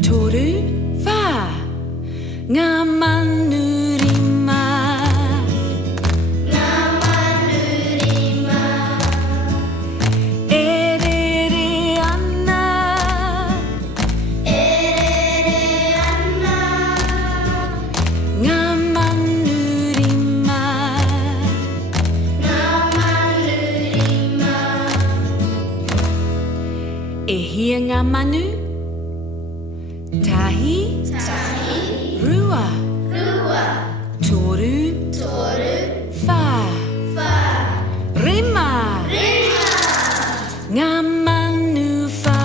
토르 파 ngamanurima 에레레 안나 ngamanurima ehia ngamanu tahi rua toru fa rima ngamanu fa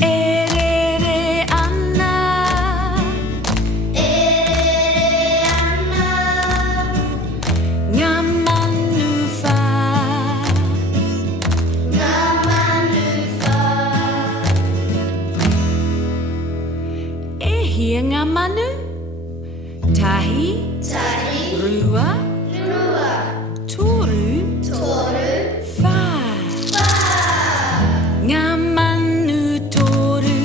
erere anna ngamanu fa ehia ngamanu tahi rua toru fa ngamanu toru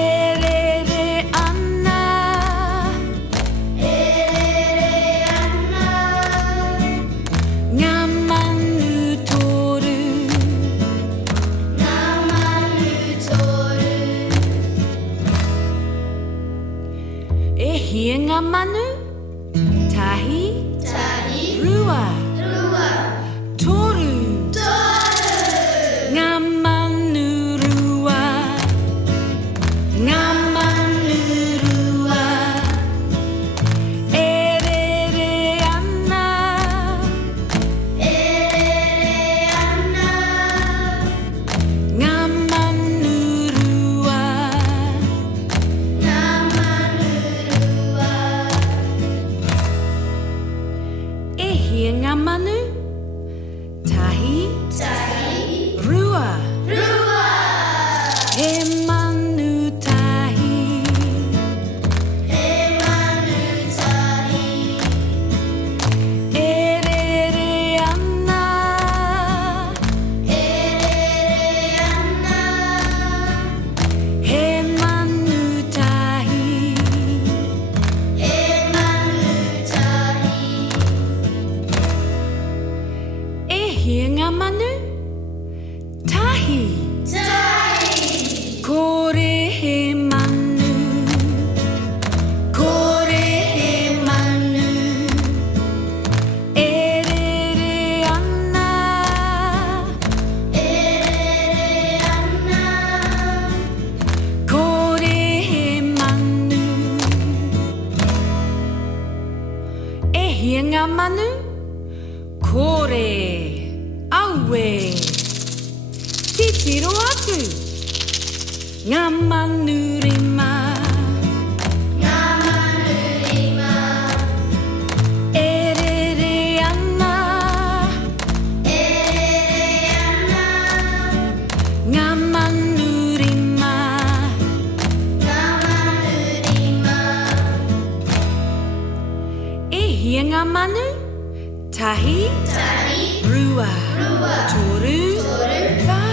erere anna ngamanu toru ehia ngamanu tahi rua toru ngamanu rua erere anna ngamanu rua ehia ngamanu tahi rua hemanu tahi erere anna hemanu tahi ehia ngamanu tahi kore hemanu erere anna kore hemanu ehia ngamanu kore awe titiro atu ngamanurima erere anna ngamanurima ehia ngamanu tahi rua toru fa